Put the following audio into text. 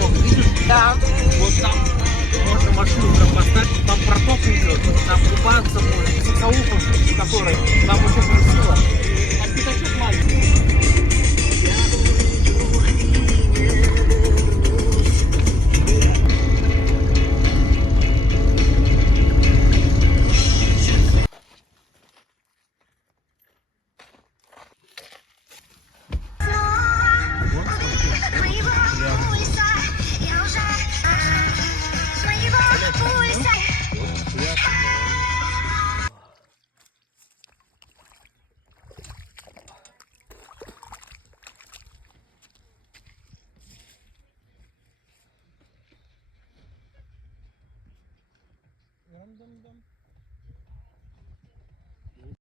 Вот, видишь? Да. Вот там можно машину прям поставить, там проток идет, там купаться можно, с соусом, который там очень красиво. Там пятачок маленький. Dum dum dum.